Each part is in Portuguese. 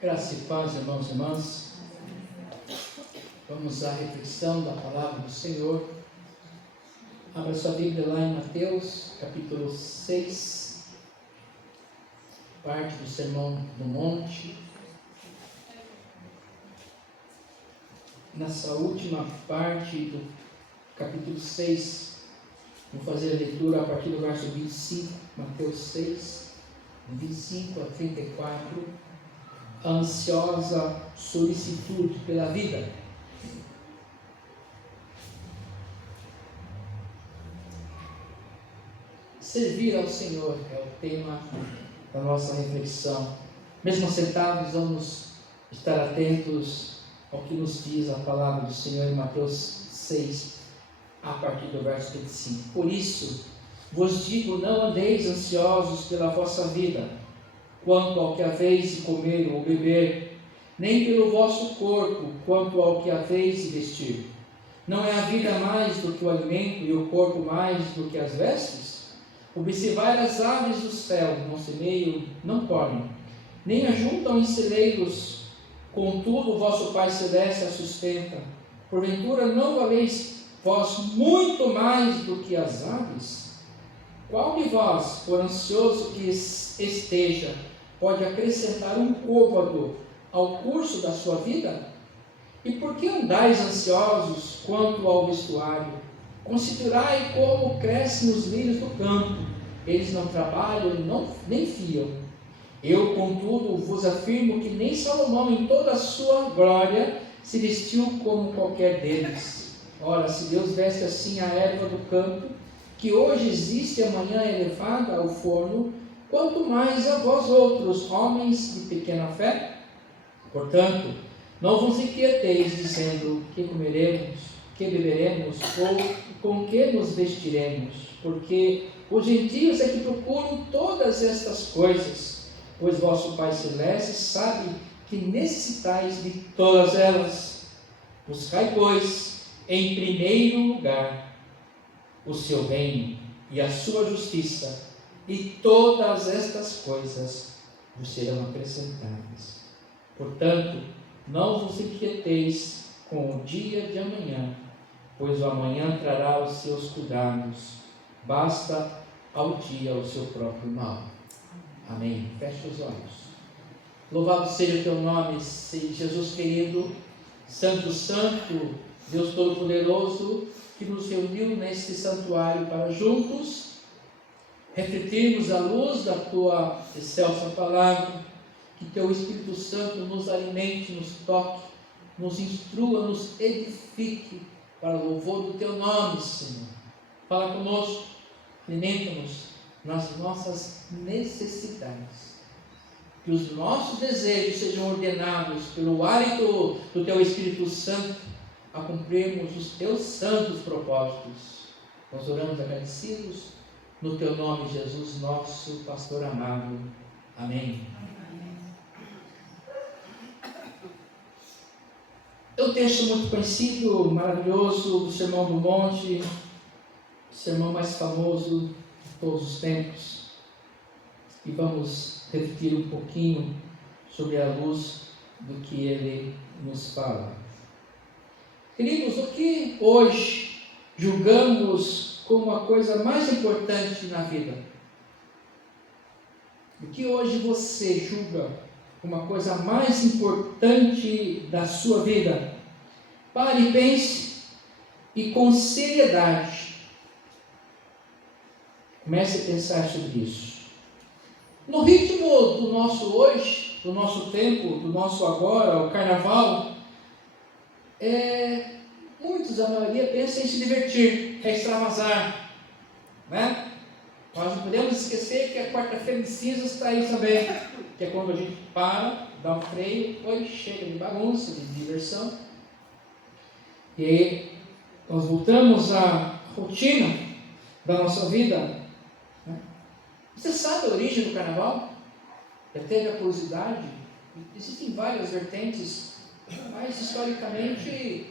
Graça e paz, irmãos e irmãs. Vamos à reflexão da palavra do Senhor. Abra sua Bíblia lá em Mateus, capítulo 6, parte do Sermão do Monte. Nessa última parte do capítulo 6, vou fazer a leitura a partir do verso 25, Mateus 6, 25 a 34. A ansiosa solicitude pela vida. Servir ao Senhor é o tema da nossa reflexão. Mesmo sentados, vamos estar atentos ao que nos diz a palavra do Senhor em Mateus 6, a partir do verso 25. Por isso, vos digo, não andeis ansiosos pela vossa vida, quanto ao que haveis de comer ou beber, nem pelo vosso corpo, quanto ao que haveis de vestir. Não é a vida mais do que o alimento, e o corpo mais do que as vestes? Observai as aves do céu, não semeiam, não colhem, nem ajuntam em celeiros, contudo o vosso Pai Celeste a sustenta. Porventura não valeis vós muito mais do que as aves? Qual de vós, por ansioso que esteja, pode acrescentar um côvado ao curso da sua vida? E por que andais ansiosos quanto ao vestuário? Considerai como crescem os lírios do campo, eles não trabalham nem fiam. Eu, contudo, vos afirmo que nem Salomão, em toda a sua glória, se vestiu como qualquer deles. Ora, se Deus veste assim a erva do campo, que hoje existe e amanhã é levada ao forno, quanto mais a vós outros, homens de pequena fé? Portanto, não vos inquieteis, dizendo: que comeremos, que beberemos, ou com que nos vestiremos? Porque os gentios é que procuram todas estas coisas, pois vosso Pai Celeste sabe que necessitais de todas elas. Buscai, pois, em primeiro lugar o seu reino e a sua justiça, e todas estas coisas vos serão acrescentadas. Portanto, não vos inquieteis com o dia de amanhã, pois o amanhã trará os seus cuidados. Basta ao dia o seu próprio mal. Amém. Feche os olhos. Louvado seja o teu nome, Jesus querido, Santo, Santo, Deus Todo-Poderoso, que nos reuniu neste santuário para juntos refletirmos a luz da tua excelsa palavra. Que teu Espírito Santo nos alimente, nos toque, nos instrua, nos edifique para o louvor do teu nome, Senhor. Fala conosco, alimenta-nos nas nossas necessidades. Que os nossos desejos sejam ordenados pelo hálito do teu Espírito Santo a cumprirmos os teus santos propósitos. Nós oramos agradecidos no teu nome, Jesus, nosso pastor amado. Amém. É um texto muito conhecido, maravilhoso, do Sermão do Monte, o sermão mais famoso de todos os tempos. E vamos refletir um pouquinho sobre a luz do que ele nos fala. Queridos, o que hoje julgamos como a coisa mais importante na vida? O que hoje você julga como a coisa mais importante da sua vida? Pare e pense, e com seriedade comece a pensar sobre isso. No ritmo do nosso hoje, do nosso tempo, do nosso agora, o carnaval, muitos, a maioria, pensam em se divertir, extravasar, né? Nós não podemos esquecer que a quarta-feira de cinzas está aí também, que é quando a gente para, dá um freio, depois chega de bagunça, de diversão. E aí nós voltamos à rotina da nossa vida, né? Você sabe a origem do carnaval? Já teve a curiosidade? Existem várias vertentes, mas historicamente,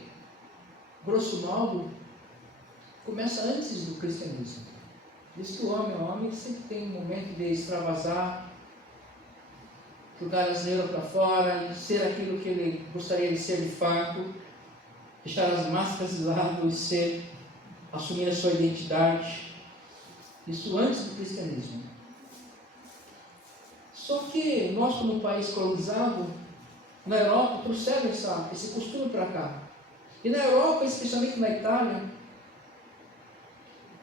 grosso modo, começa antes do cristianismo. Diz que o homem sempre tem um momento de extravasar, jogar as neuras para fora e ser aquilo que ele gostaria de ser de fato, deixar as máscaras de lado e assumir a sua identidade. Isso antes do cristianismo. Só que nós, como país colonizado, na Europa, trouxeram esse costume para cá. E na Europa, especialmente na Itália,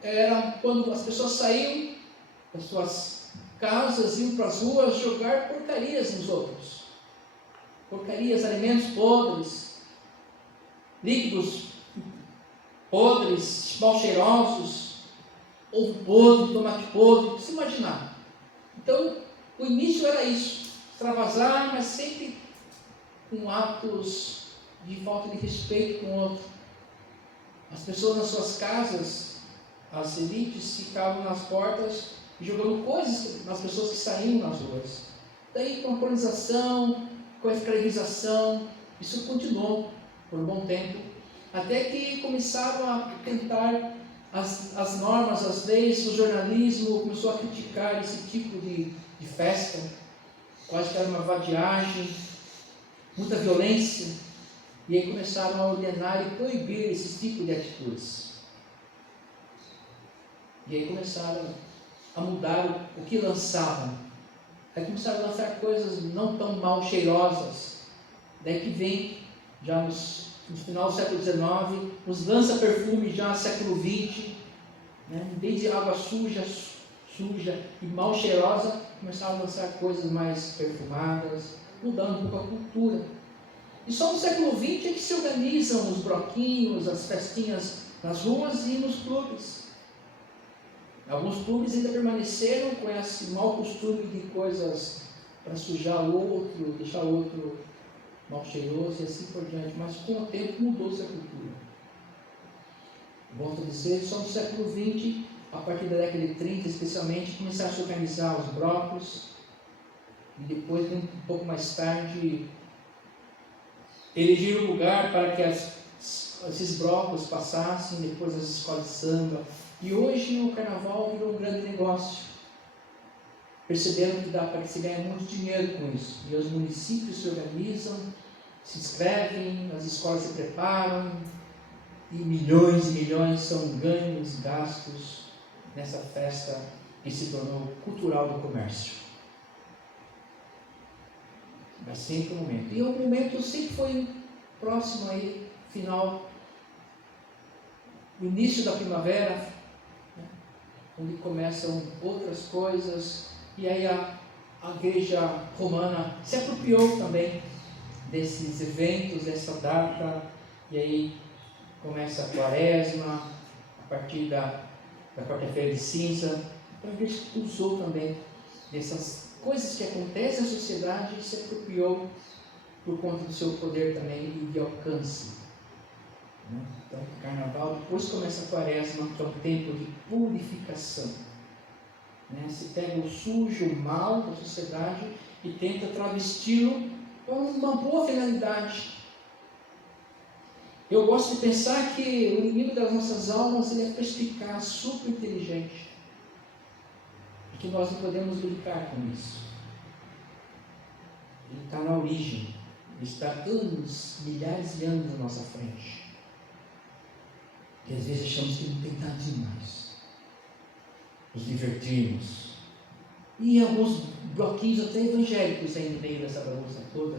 era quando as pessoas saíam das suas casas, iam para as ruas jogar porcarias nos outros. Porcarias, alimentos podres, líquidos podres, mal cheirosos, ovo podre, tomate podre, se imaginar. Então, o início era isso, extravasar, mas sempre com atos de falta de respeito com o outro. As pessoas nas suas casas, as elites, ficavam nas portas jogando coisas nas pessoas que saíam nas ruas. Daí, com a colonização, com a escravização, isso continuou por um bom tempo, até que começaram a tentar as normas, as leis, o jornalismo começou a criticar esse tipo de festa, quase que era uma vadiagem, muita violência, e aí começaram a ordenar e proibir esse tipo de atitudes. E aí começaram a mudar o que lançavam. Aí começaram a lançar coisas não tão mal cheirosas. Daí que vem, já no final do século XIX, os lança-perfumes já no século XX, né? Em vez de água suja e mal cheirosa, começaram a lançar coisas mais perfumadas, mudando um pouco a cultura. E só no século XX é que se organizam os bloquinhos, as festinhas nas ruas e nos clubes. Alguns clubes ainda permaneceram com esse mau costume de coisas para sujar o outro, deixar o outro mal cheiroso e assim por diante, mas com o tempo mudou-se a cultura. Volto a dizer, só no século XX, a partir da década de 30 especialmente, começaram a se organizar os blocos e depois, um pouco mais tarde, eleger um lugar para que esses blocos passassem, depois as escolas de samba. E hoje o carnaval virou um grande negócio. Perceberam que dá para se ganhar muito dinheiro com isso. E os municípios se organizam, se inscrevem, as escolas se preparam, e milhões são ganhos, gastos nessa festa que se tornou cultural do comércio. Mas sempre um momento. E o momento sempre foi próximo aí, final, o início da primavera, né, onde começam outras coisas, e aí a igreja romana se apropriou também desses eventos, dessa data, e aí começa a quaresma, a partir da quarta-feira de cinza. Então a igreja usou também dessas coisas que acontecem na sociedade e se apropriou por conta do seu poder também e de alcance. Então, o carnaval, depois começa a quaresma, que é um tempo de purificação. Se pega o sujo, o mal da sociedade e tenta travesti-lo com uma boa finalidade. Eu gosto de pensar que o inimigo das nossas almas ele é perspicaz, super inteligente. E que nós não podemos brincar com isso. Ele está na origem. Ele está anos, milhares de anos na nossa frente. E às vezes achamos que não tem nada demais. Nos divertimos. E alguns bloquinhos até evangélicos aí no meio dessa bagunça toda,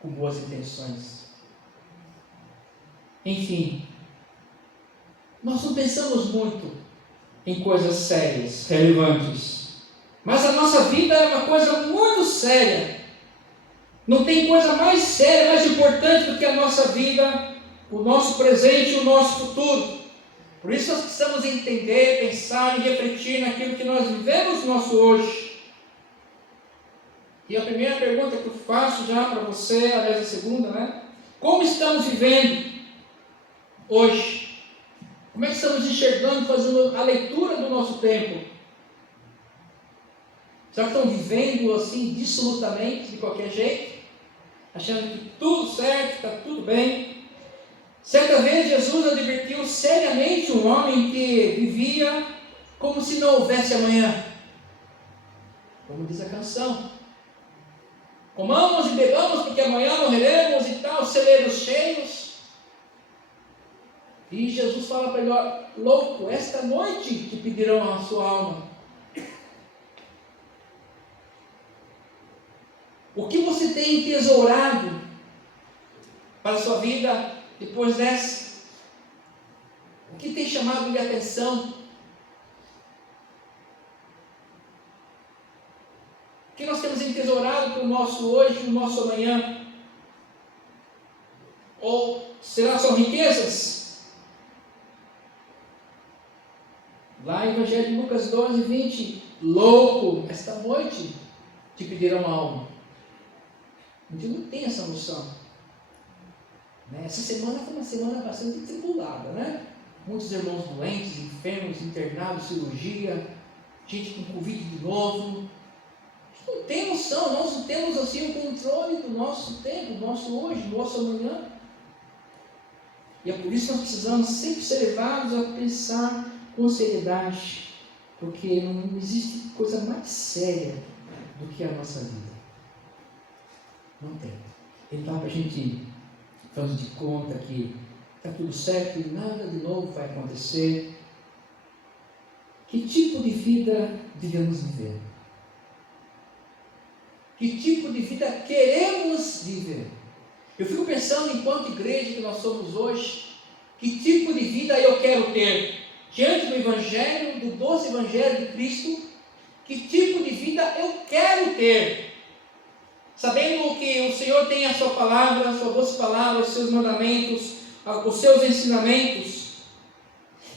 com boas intenções. Enfim, nós não pensamos muito em coisas sérias, relevantes. Mas a nossa vida é uma coisa muito séria. Não tem coisa mais séria, mais importante do que a nossa vida, o nosso presente e o nosso futuro. Por isso nós precisamos entender, pensar e refletir naquilo que nós vivemos no nosso hoje. E a primeira pergunta que eu faço já para você, aliás a segunda, como estamos vivendo hoje? Como é que estamos enxergando, fazendo a leitura do nosso tempo? Será que estão vivendo assim, dissolutamente, de qualquer jeito? Achando que tudo certo, está tudo bem? Certa vez Jesus advertiu seriamente um homem que vivia como se não houvesse amanhã. Como diz a canção. Comamos e bebamos, porque amanhã morreremos e tal, celeiros cheios. E Jesus fala para ele: ó, louco, esta noite te pedirão a sua alma. O que você tem tesourado para a sua vida depois dessa? O que tem chamado de atenção? O que nós temos entesourado para o nosso hoje e o nosso amanhã? Ou será só riquezas? Lá em Evangelho de Lucas 12, 20, louco, esta noite te pedirão alma. A gente não tem essa noção. Essa semana foi uma semana bastante tribulada, né? Muitos irmãos doentes, enfermos, internados, cirurgia, gente com Covid de novo. A gente não tem noção, nós não temos assim o controle do nosso tempo, do nosso hoje, do nosso amanhã. E é por isso que nós precisamos sempre ser levados a pensar com seriedade, porque não existe coisa mais séria do que a nossa vida. Não tem. Então, para a gente fazer de conta que está tudo certo e nada de novo vai acontecer, que tipo de vida devemos viver? Que tipo de vida queremos viver? Eu fico pensando, enquanto igreja que nós somos hoje, que tipo de vida eu quero ter diante do Evangelho, do doce Evangelho de Cristo? Que tipo de vida eu quero ter? Sabendo que o Senhor tem a sua palavra, a sua doce palavra, os seus mandamentos, os seus ensinamentos,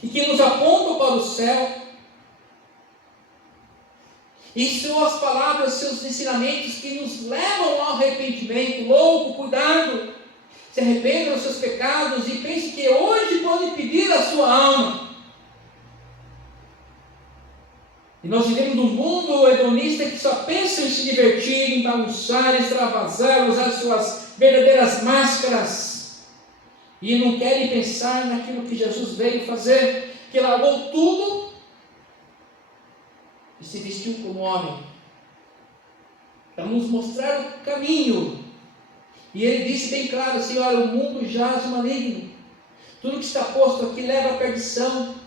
e que nos apontam para o céu, e suas palavras, seus ensinamentos que nos levam ao arrependimento. Louco, cuidado, se arrependa dos seus pecados e pense que hoje pode pedir a sua alma. E nós vivemos num mundo hedonista que só pensa em se divertir, em bagunçar, em extravasar, usar suas verdadeiras máscaras. E não querem pensar naquilo que Jesus veio fazer, que largou tudo e se vestiu como homem, para nos mostrar o caminho. E ele disse bem claro assim: olha, o mundo jaz maligno, tudo que está posto aqui leva à perdição.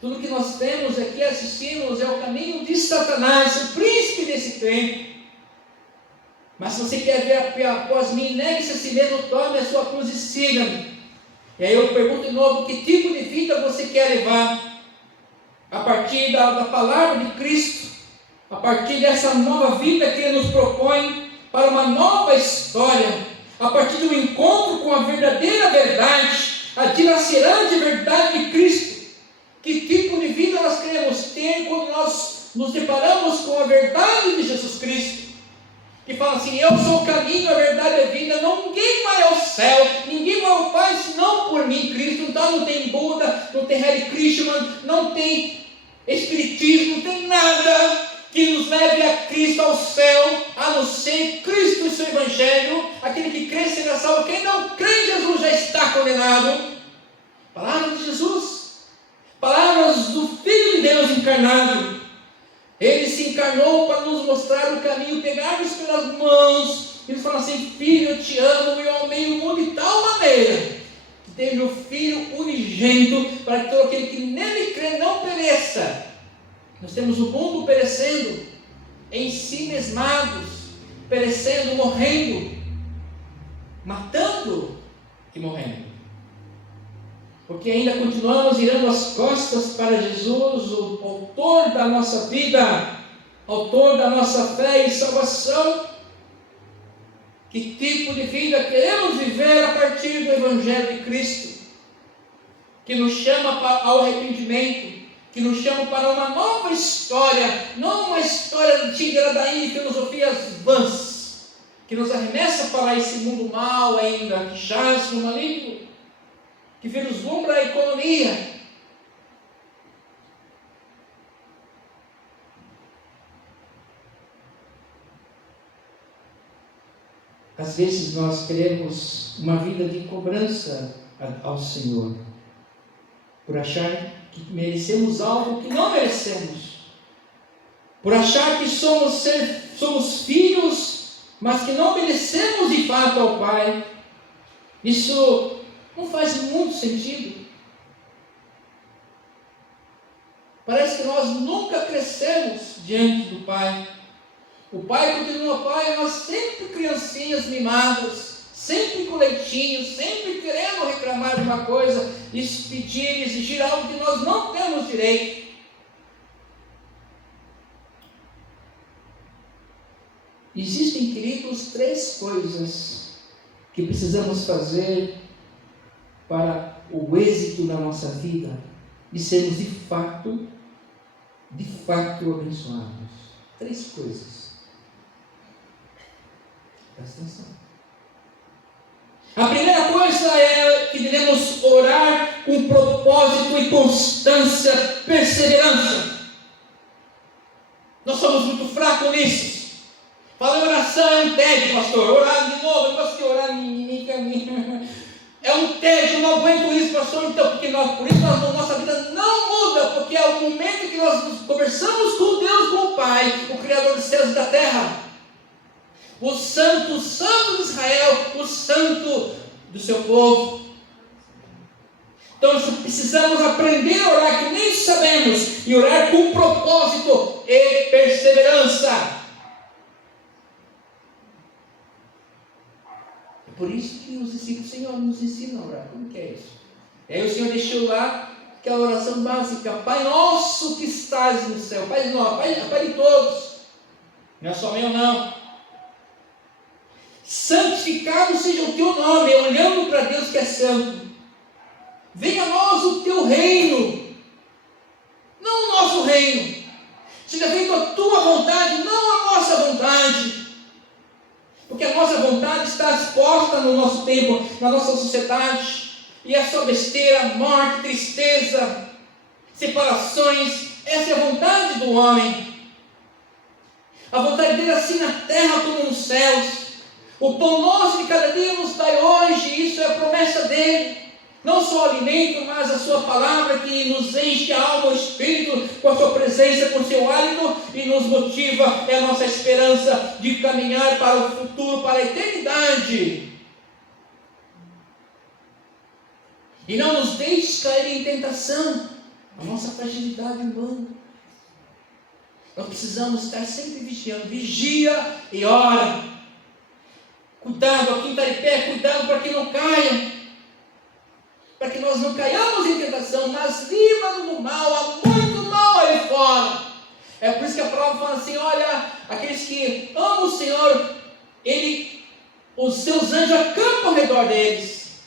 Tudo que nós temos aqui, assistimos, é o caminho de Satanás, o príncipe desse tempo. Mas se você quer ver após mim, negue-se a si mesmo, tome a sua cruz e siga-me. E aí eu pergunto de novo: que tipo de vida você quer levar? A partir da palavra de Cristo, a partir dessa nova vida que Ele nos propõe para uma nova história, a partir do encontro com a verdadeira verdade, a dilacerante verdade de Cristo. Que tipo de vida nós queremos ter quando nós nos deparamos com a verdade de Jesus Cristo? Que fala assim: eu sou o caminho, a verdade e a vida, ninguém vai ao céu, ninguém vai ao Pai senão por mim, Cristo. Então não tem Buda, não tem Hare Krishna, não tem Espiritismo, não tem nada que nos leve a Cristo, ao céu, a não ser Cristo e seu Evangelho. Aquele que crê será salvo, quem não crê em Jesus já está condenado. Palavra de Jesus, palavras do Filho de Deus encarnado. Ele se encarnou para nos mostrar o caminho, pegar-nos pelas mãos e nos falar assim: filho, eu te amo, eu amei o mundo de tal maneira que teve o Filho unigênito, para que todo aquele que nele crê não pereça. Nós temos o mundo perecendo, em si mesmados, perecendo, morrendo, matando e morrendo. Porque ainda continuamos virando as costas para Jesus, o autor da nossa vida, autor da nossa fé e salvação. Que tipo de vida queremos viver a partir do Evangelho de Cristo, que nos chama ao arrependimento, que nos chama para uma nova história, não uma história antiga, ladainha de filosofias vãs, que nos arremessa para esse mundo mau ainda, que jaz no maligno, que vislumbra a economia. Às vezes nós queremos uma vida de cobrança ao Senhor, por achar que merecemos algo que não merecemos, por achar que somos filhos mas que não obedecemos de fato ao Pai. Isso não faz muito sentido. Parece que nós nunca crescemos diante do Pai. O Pai continua Pai, nós sempre criancinhas mimadas, sempre com leitinho, sempre querendo reclamar de uma coisa, pedir, exigir algo que nós não temos direito. Existem, queridos, 3 coisas que precisamos fazer para o êxito da nossa vida e sermos de fato abençoados. 3 coisas. Presta atenção. A primeira coisa é que devemos orar com propósito e constância, perseverança. Nós somos muito fracos nisso. Falar em oração é um tédio, pastor. Orar de novo, eu gosto de orar é um tédio, eu não aguento isso, pastor. Então, por isso nossa vida não muda, porque é o momento que nós conversamos com Deus, com o Pai, o Criador dos céus e da terra. O santo de Israel, o santo do seu povo. Então nós precisamos aprender a orar, que nem sabemos, e orar com propósito e perseverança. É por isso que os discípulos do Senhor nos ensinam a orar. Como que é isso? E aí o Senhor deixou lá aquela oração básica: Pai nosso que estás no céu. Pai nosso, Pai de todos, não é só meu não. Santificado seja o teu nome, olhando para Deus que é santo. Venha a nós o teu reino, não o nosso reino. Seja feita a tua vontade, não a nossa vontade. Porque a nossa vontade está exposta no nosso tempo, na nossa sociedade. E é só besteira, morte, tristeza, separações. Essa é a vontade do homem. A vontade dele é assim na terra como nos céus. O pão nosso de cada dia nos dai hoje, isso é a promessa dele. Não só o alimento, mas a sua palavra que nos enche a alma, o espírito, com a sua presença, com o seu hálito, e nos motiva, é a nossa esperança de caminhar para o futuro, para a eternidade. E não nos deixe cair em tentação, a nossa fragilidade humana. Nós precisamos estar sempre vigiando, vigia e ora. Cuidado, a quem está de pé, cuidado para que não caia, para que nós não caiamos em tentação, mas livra-nos do mal, há muito mal aí fora. É por isso que a palavra fala assim: olha, aqueles que amam o Senhor, os seus anjos acampam ao redor deles.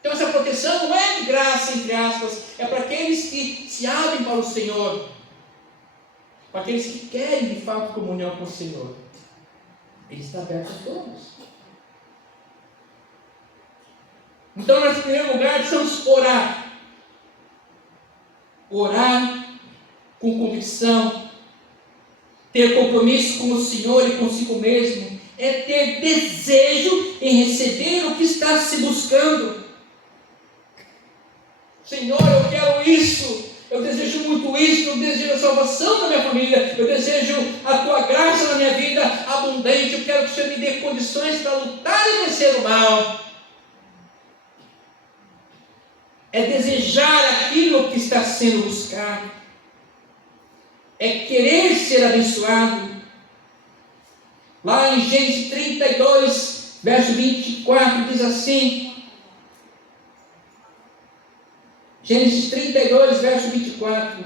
Então essa proteção não é de graça, entre aspas, é para aqueles que se abrem para o Senhor, para aqueles que querem de fato comunhão com o Senhor. Ele está aberto a todos. Então, em primeiro lugar, precisamos orar. Orar com convicção. Ter compromisso com o Senhor e consigo mesmo. É ter desejo em receber o que está se buscando. Senhor, eu quero isso. Eu desejo muito isso, eu desejo a salvação da minha família, eu desejo a tua graça na minha vida abundante, eu quero que o Senhor me dê condições para lutar e vencer o mal. É desejar aquilo que está sendo buscado, é querer ser abençoado. Lá em Gênesis 32, verso 24, diz assim, Gênesis 32, verso 24.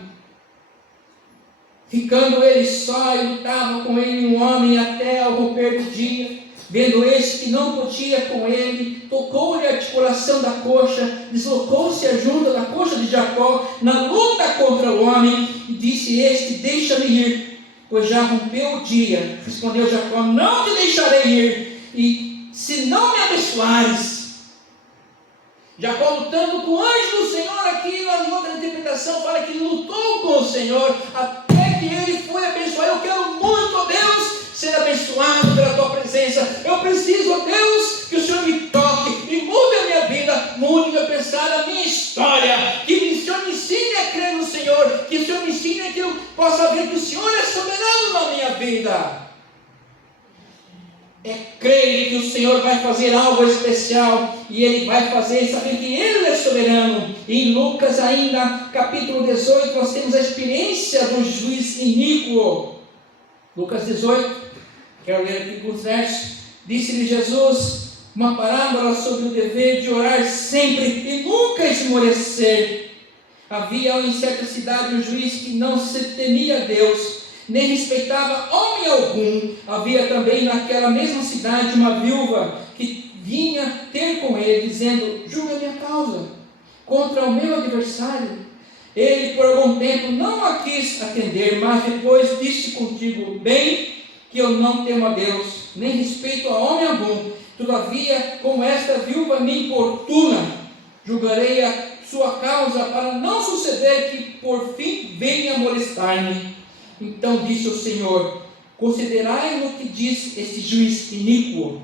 Ficando ele só, e lutava com ele um homem até ao romper do dia. Vendo este que não podia com ele, tocou-lhe a articulação da coxa, deslocou-se a junta da coxa de Jacó na luta contra o homem, e disse este: deixa-me ir, pois já rompeu o dia. Respondeu Jacó: não te deixarei ir, e se não me abençoares. Jacó lutando com o anjo do Senhor, aqui na outra interpretação fala que lutou com o Senhor, até que ele foi abençoado. Eu quero muito, ó Deus, ser abençoado pela tua presença. Eu preciso, ó Deus, que o Senhor me toque e mude a minha vida, mude o meu pensar, a minha história, que o Senhor me ensine a crer no Senhor, que o Senhor me ensine que eu possa ver que o Senhor é soberano na minha vida. Creia que o Senhor vai fazer algo especial, e Ele vai fazer, sabendo que Ele é soberano. E em Lucas ainda, capítulo 18, nós temos a experiência do juiz iníquo. Lucas 18, quero ler aqui alguns versos. Disse-lhe Jesus uma parábola sobre o dever de orar sempre e nunca esmorecer. Havia em certa cidade um juiz que não se temia a Deus, nem respeitava homem algum. Havia também naquela mesma cidade uma viúva que vinha ter com ele, dizendo: julga minha causa contra o meu adversário. Ele por algum tempo não a quis atender, mas depois disse contigo: bem que eu não temo a Deus, nem respeito a homem algum, todavia como esta viúva me importuna, julgarei a sua causa, para não suceder que por fim venha molestar-me. Então disse o Senhor: considerai no que diz este juiz iníquo.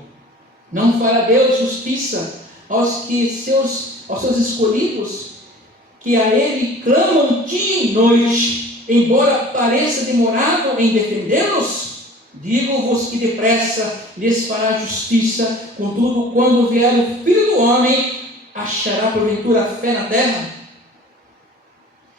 Não fará Deus justiça aos seus escolhidos, que a Ele clamam dia e noite, embora pareça demorado em defendê-los? Digo-vos que depressa lhes fará justiça. Contudo, quando vier o Filho do Homem, achará porventura fé na terra?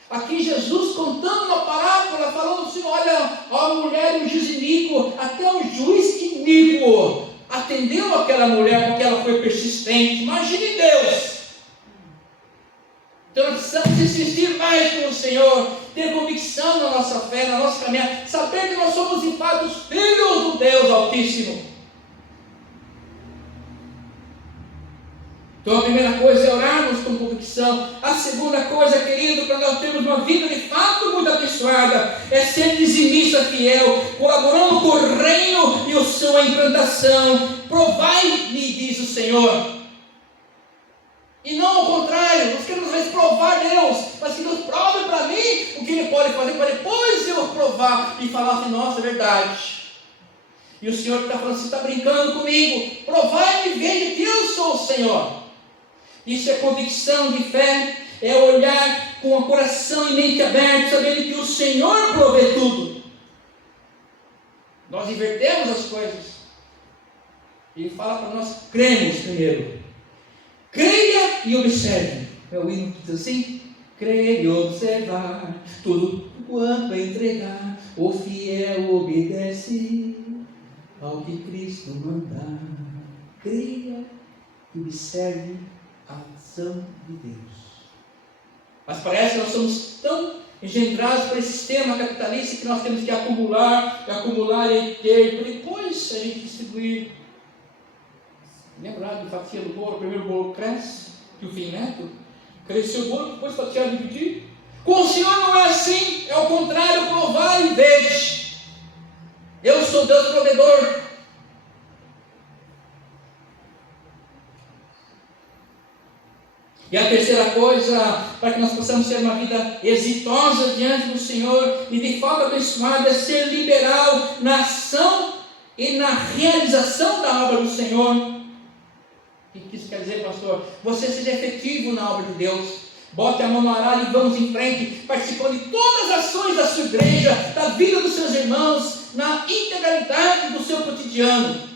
Aqui Jesus contando uma parábola, falando assim: olha, a mulher e o juiz iníquo, até o juiz iníquo atendeu aquela mulher porque ela foi persistente. Imagine Deus. Então nós precisamos insistir mais com o Senhor, ter convicção na nossa fé, na nossa caminhada, saber que nós somos de fato os filhos do Deus Altíssimo. Então a primeira coisa é orarmos com convicção. A segunda coisa, querido, para nós termos uma vida de fato muito abençoada, é ser dizimista fiel, colaborando com o reino e a sua implantação. Provai-me, diz o Senhor. E não ao contrário, nós queremos às vezes provar Deus, mas que Deus prove para mim o que Ele pode fazer, para depois eu provar e falar assim: nossa, é verdade. E o Senhor está falando: você está brincando comigo? Provai-me e veja que eu sou o Senhor. Isso é convicção de fé, é olhar com o coração e mente aberto, sabendo que o Senhor provê tudo. Nós invertemos as coisas. Ele fala para nós: cremos primeiro. Creia e observe. É o hino que diz assim: creia e observar, tudo quanto entregar, o fiel obedece ao que Cristo mandar. Creia e observe a ação de Deus. Mas parece que nós somos tão engendrados por esse sistema capitalista que nós temos que acumular e ter, para depois a gente distribuir. Lembra do fatia do bolo? O primeiro bolo cresce, que o fim neto, cresceu o bolo, depois fatiar e dividir. Com o Senhor não é assim, é o contrário. Provar e veja. Eu sou Deus provedor. E a terceira coisa, para que nós possamos ter uma vida exitosa diante do Senhor e de fato abençoada, é ser liberal na ação e na realização da obra do Senhor. O que isso quer dizer, pastor? Você seja efetivo na obra de Deus. Bote a mão no arado e vamos em frente, participando de todas as ações da sua igreja, da vida dos seus irmãos, na integralidade do seu cotidiano.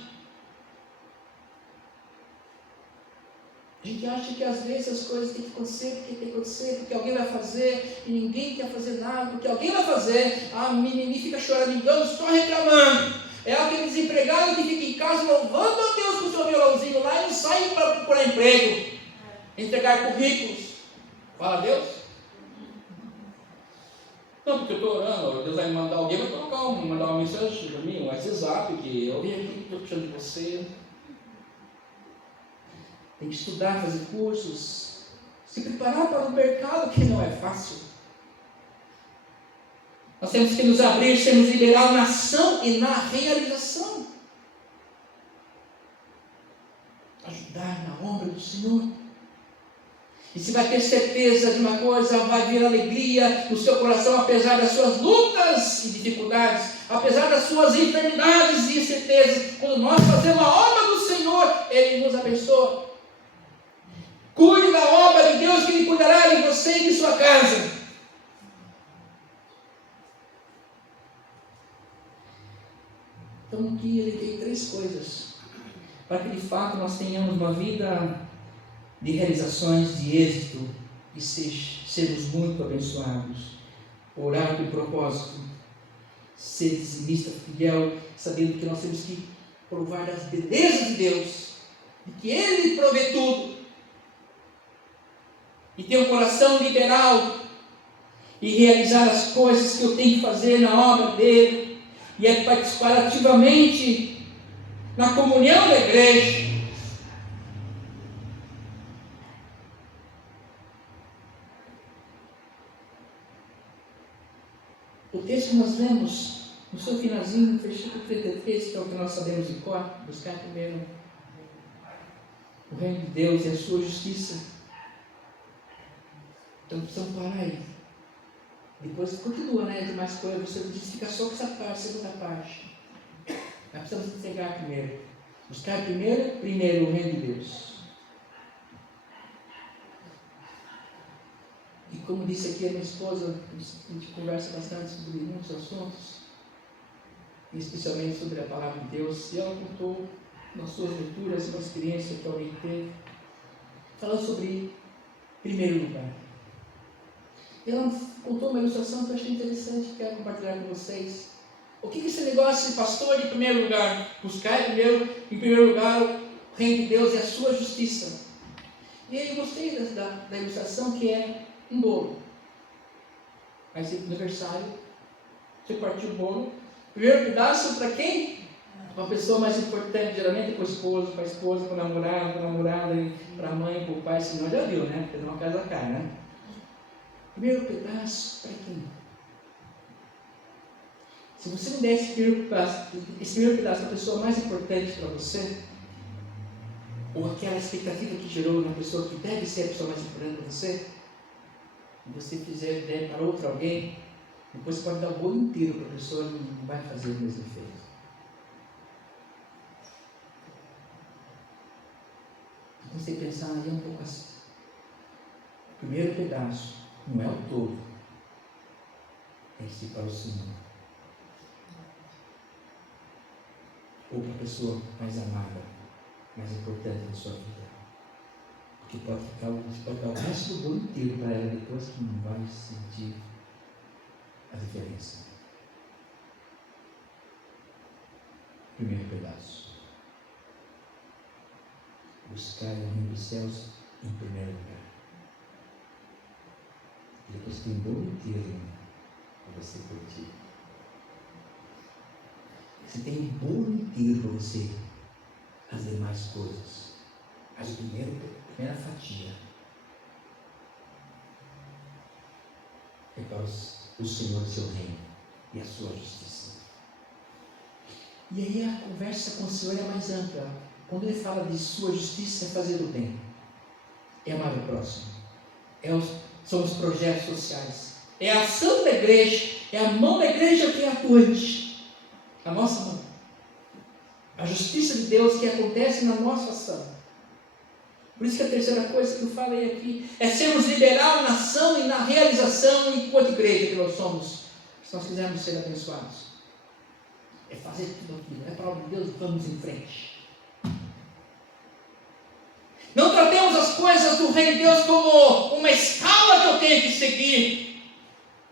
A gente acha que às vezes as coisas têm que acontecer, porque alguém vai fazer, e ninguém quer fazer nada, porque alguém vai fazer. A menininha fica choramingando, só reclamando. É aquele desempregado que fica em casa louvando a Deus com o seu violãozinho lá e não sai para procurar emprego, entregar currículos. Fala a Deus. Não, porque eu estou orando, Deus vai mandar alguém, vai mandar uma mensagem para mim, um WhatsApp, que eu vim aqui, estou precisando de você. Tem que estudar, fazer cursos, se preparar para o mercado, que não é fácil. Nós temos que nos abrir, sermos liberais na ação e na realização. Ajudar na obra do Senhor. E se vai ter certeza de uma coisa, vai vir alegria no seu coração, apesar das suas lutas e dificuldades, apesar das suas enfermidades e incertezas. Quando nós fazemos a obra do Senhor, Ele nos abençoa. Cuide da obra de Deus, que Ele cuidará de você e de sua casa. Então aqui ele tem três coisas para que de fato nós tenhamos uma vida de realizações, de êxito, e sermos muito abençoados. Orar com propósito, ser dizimista fiel, sabendo que nós temos que provar das belezas de Deus, de que Ele provê tudo, e ter um coração liberal, e realizar as coisas que eu tenho que fazer na obra dele, e é participar ativamente na comunhão da igreja. O texto que nós lemos, no seu finalzinho, no versículo 33, que é o que nós sabemos de cor, buscar primeiro o reino de Deus e a sua justiça. Então precisamos parar aí. Depois continua, né? De mais coisas, você diz, fica só com essa parte, segunda parte. Nós precisamos entregar primeiro. Buscar primeiro o reino de Deus. E como disse aqui a minha esposa, a gente conversa bastante sobre muitos assuntos, especialmente sobre a palavra de Deus, e ela contou nas suas leituras uma experiência que alguém teve, falando sobre primeiro lugar. Ela contou uma ilustração que eu achei interessante, que quero compartilhar com vocês. O que é esse negócio de pastor de primeiro lugar? Buscar em primeiro lugar o reino de Deus e a sua justiça. E aí eu gostei da ilustração, que é um bolo. Aí no aniversário, você partiu o bolo. Primeiro pedaço para quem? Para a pessoa mais importante, geralmente para o esposo, para a esposa, para o namorado, para a mãe, para o pai, senão já viu, né? Porque uma casa cai, né? Primeiro pedaço para quem? Se você não der esse primeiro pedaço para a pessoa mais importante para você, ou aquela expectativa que gerou na pessoa que deve ser a pessoa mais importante para você, e você fizer der para outro alguém, depois você pode dar o bolo inteiro para a pessoa e não vai fazer o mesmo efeito. Então você pensar aí um pouco assim. O primeiro pedaço não é o todo, é ser para o Senhor. Ou para a pessoa mais amada, mais importante da sua vida. Porque você pode dar o resto do bolo inteiro para ela depois, que não vai sentir a diferença. Primeiro pedaço. Buscar o reino dos céus em primeiro lugar. E depois tem um bolo inteiro para você curtir. Você tem um bolo inteiro para você fazer mais coisas. Mas a primeira fatia é para o Senhor do seu reino e a sua justiça. E aí a conversa com o Senhor é mais ampla. Quando ele fala de sua justiça, é fazer o bem, é amar o próximo, são os projetos sociais, é a ação da igreja, é a mão da igreja que é atuante, a nossa mão, a justiça de Deus que acontece na nossa ação. Por isso que a terceira coisa que eu falei aqui é sermos liberal na ação e na realização enquanto igreja que nós somos, se nós quisermos ser abençoados. É fazer tudo aquilo, é para a obra de Deus, vamos em frente. Não tratemos as coisas do reino de Deus como uma escala que eu tenho que seguir.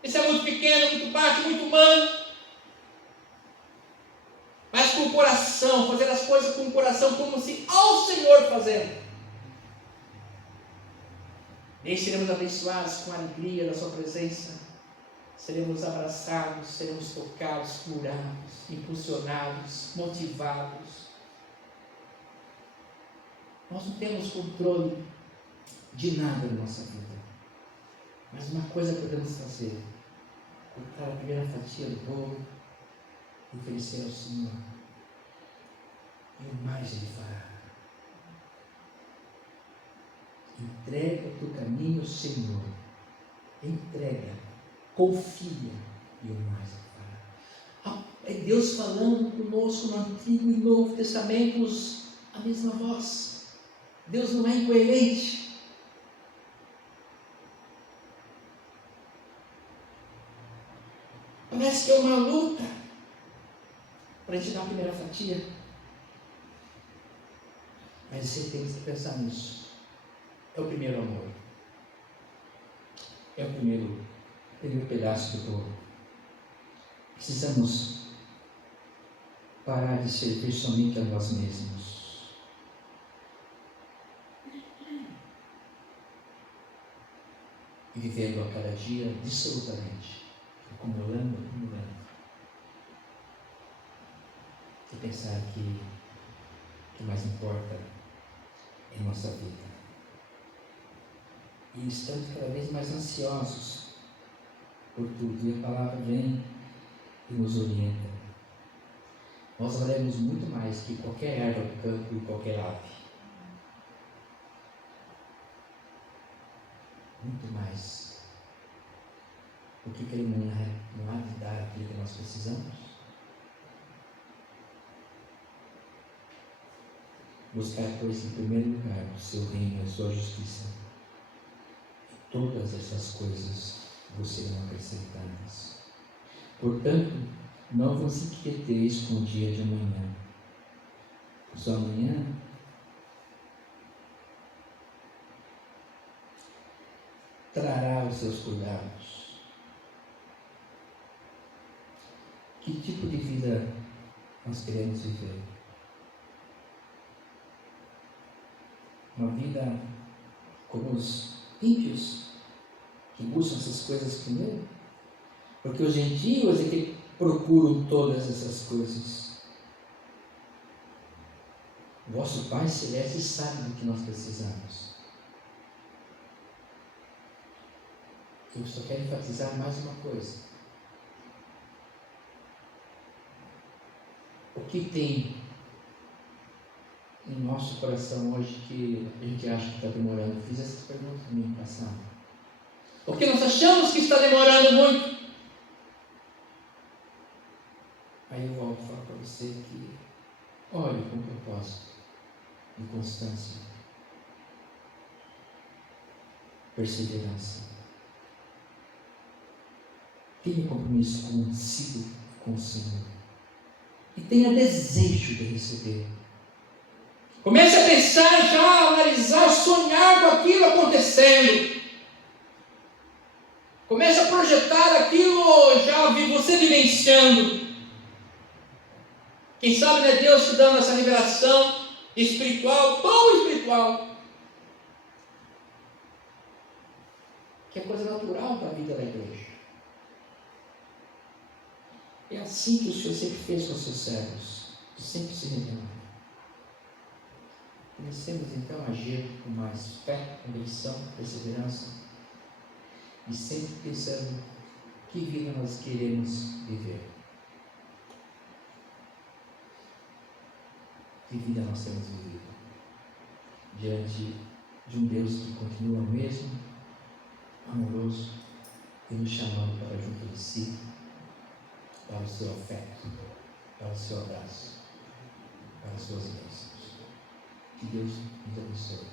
Isso é muito pequeno, muito baixo, muito humano. Mas com o coração, fazer as coisas com o coração, como se ao Senhor fazendo. E aí seremos abençoados com a alegria da sua presença. Seremos abraçados, seremos tocados, curados, impulsionados, motivados. Nós não temos controle de nada na nossa vida. Mas uma coisa podemos fazer: cortar a primeira fatia do bolo e oferecer ao Senhor. E o mais Ele fará. Entrega o teu caminho ao Senhor. Entrega, confia, e o mais Ele fará. É Deus falando conosco no Antigo e Novo Testamentos a mesma voz. Deus não é incoerente. Parece que é uma luta para a gente dar a primeira fatia. Mas você tem que pensar nisso. É o primeiro amor. É o primeiro pedaço do bolo. Precisamos parar de servir somente a nós mesmos. E vivendo a cada dia dissolutamente, acumulando. E pensar que o que mais importa é a nossa vida. E estamos cada vez mais ansiosos por tudo. E a palavra vem e nos orienta. Nós valemos muito mais que qualquer erva do campo e qualquer ave. Muito mais. Porque Ele não há de dar aquilo que nós precisamos. Buscar, pois, em primeiro lugar o seu reino e a sua justiça. E todas essas coisas vos serão acrescentadas. Portanto, não vos inquieteis com o dia de amanhã. Pois amanhã trará os seus cuidados. Que tipo de vida nós queremos viver? Uma vida como os ímpios, que buscam essas coisas primeiro? Porque os gentios é que procuram todas essas coisas. O vosso Pai Celeste sabe do que nós precisamos. Eu só quero enfatizar mais uma coisa. O que tem em nosso coração hoje que a gente acha que está demorando? Eu fiz essa pergunta no ano passado. Porque nós achamos que está demorando muito. Aí eu volto a falar para você que olhe com propósito e constância, perseverança. Tenha compromisso consigo, com o Senhor. E tenha desejo de receber. Comece a pensar já, a analisar, sonhar com aquilo acontecendo. Comece a projetar aquilo já você vivenciando. Quem sabe não é Deus te dando essa revelação espiritual, tão espiritual, que é coisa natural para a vida da igreja. É assim que o Senhor sempre fez com os seus servos, que sempre se revelaram. Comecemos então a agir com mais fé, convicção, perseverança e sempre pensando que vida nós queremos viver. Que vida nós temos vivido diante de um Deus que continua mesmo, amoroso e nos chamando para junto de si, para o seu afeto, para o seu abraço, para as suas bênçãos. Que Deus nos abençoe.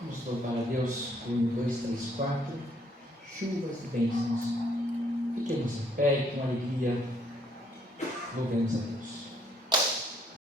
Vamos louvar a Deus com 1, 2, 3, 4. Chuvas e bênçãos. Fiquemos em pé e com alegria louvemos a Deus.